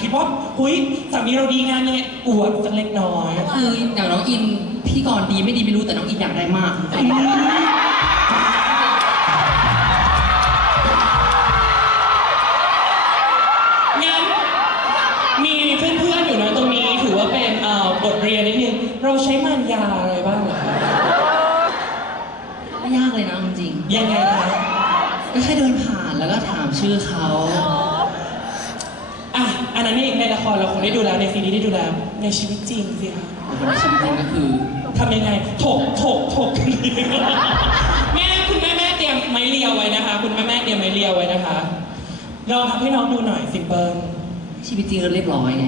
คิดว่าหุยสามีเราดีงานยังไงอวดสักเล็กน้อยคืออย่างน้องอินพี่กรณ์ดีไม่ดีไม่รู้แต่น้องอินอยากได้มากงั้นมีเพื่อนๆอยู่นะตรงนี้ถือว่าเป็นเอ่อบทเรียนนิดนึงเราใช้มารยาอะไรบ้างเหรอคะไม่ยากเลยนะจริงยังไงคะๆก็แค่เดินผ่านแล้วก็ถามชื่อเขาอะอั นนั้นนี่ในละครเราคงได้ดูแล้วในซีรีส์ได้ดูแล้วในชีวิตจริงสิคะคนในชีวิตจริงก็คือทำยังไงถกถกถกแม่คุณแม่แม่เตรียมไม้เรียวไว้นะคะ คุณแม่แม่เตรียมไม้เรียวไว้นะคะลองทำให้น้องดูหน่อยสิเปิลชีวิตจริงเราเรียบร้อยไง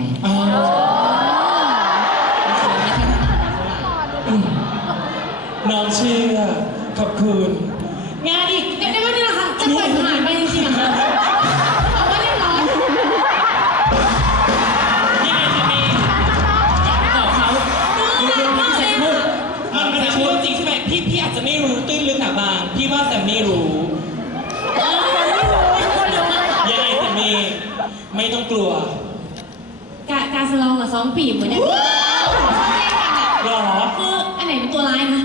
ว่าแซมมี่รู้ยังไงแซมมี่ไม่ต้องกลัวกาการสลองกับซ้อมปีบเหมือนเนี่ยหรอคืออันไหนเป็นตัวร้ายนะ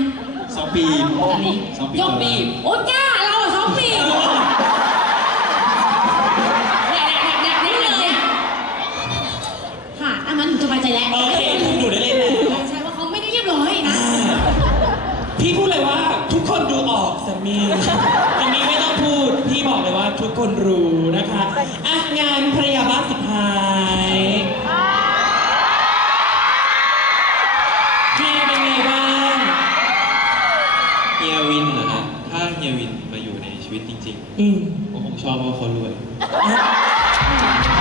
สองปีอันนี้สองปียกปีบโอ๊ยกล้าเราอะซ้อมปีบเนี่ยเนี่ยเนี่ยเนี่ยเนี่ยเนี่ยค่ะอันนั้นหนูสบายใจแล้วโอเคคุณหนูได้เล่นแล้วใช่ว่าเขาไม่ได้เรียบร้อยนะพี่พูดเลยว่าทุก คนดูออกแซมมี่แซมมี่ไม่ต้องพูด พี่บอกเลยว่าทุกคนรู้นะคะอะงานภรรยาบ้านสุดท้ายพี่เป็นไงบ้างเฮียวินเหรอฮะถ้าเฮียวินมาอยู่ในชีวิตจริงอืม ๆผมคงชอบเพราะเขารวยได้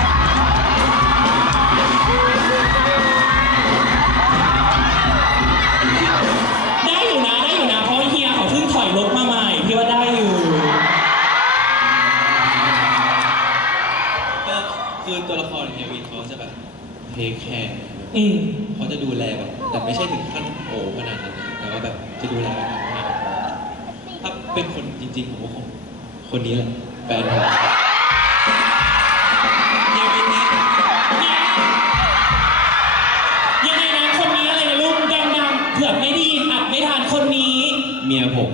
เทคแคร์อืมเขาจะดูแลแบบแต่ไม่ใช่ถึงขั้นโอ้ขนาดนั้นนะแต่ว่าแบบจะดูแลแบบมากๆถ้าเป็นคนจริงๆผมก็คงคนนี้แหละแฟนผมเฮียวินนะยังไงนะคนนี้อะไรนะลูกดังๆเผื่อไม่ได้ยินอัดไม่ทันคนนี้ เมียผม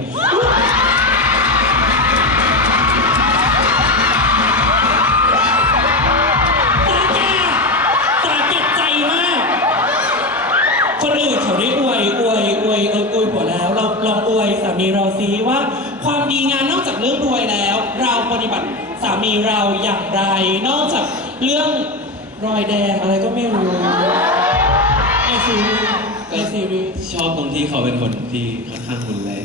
คนอื่นเขาได้อวยอวยอวยเอออวยผัวแล้ว เราลองอวยสามีเราซิว่า ความดีงานนอกจากเรื่องรวยแล้ว เราปฏิบัติสามีเราอย่างไร นอกจากเรื่องรอยแดงอะไรก็ไม่รู้ไอซีรีส์ไอซีรีส์ชอบตรงที่เขาเป็นคนที่ค่อนข้างรุนแรง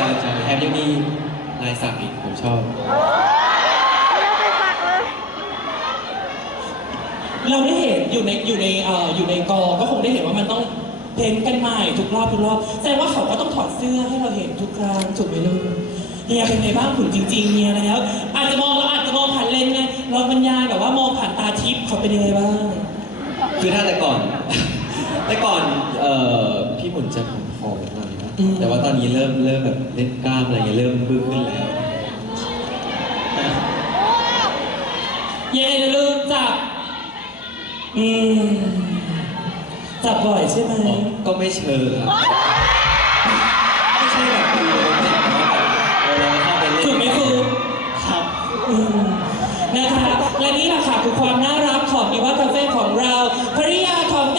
เอ้ยแถมยังมีลายสักอีกผมชอบเราได้เห็นอยู่ในอยู่ในเอ่ออยู่ในกองก็คงได้เห็นว่ามันต้องเพ้นท์กันใหม่ทุกรอบทุกรอบแสดงว่าเขาก็ต้องถอดเสื้อให้เราเห็นทุกครั้งถูกไหมลูกเฮียเป็นไงบ้างขุนจริงๆเฮียแล้ว อาจจะมองเราอาจจะมองผ่านเลนส์ไงเราบรรยายแบบว่ามองผ่านตาทิพย์เขาเป็นยังไงบ้าง คือถ้าแต่ก่อนแต่ก่อนเอ่อพี่หมุนจะผอมๆหน่อยนะ อืม แต่ว่าตอนนี้เริ่มเริ่มแบบเล่นกล้ามอะไรเงี้ยเริ่มบึ้งขึ้นแล้วยังไงนะลูกจับ อืม จับบ่อยใช่ไหมอ๋อก็ไม่เชิงครั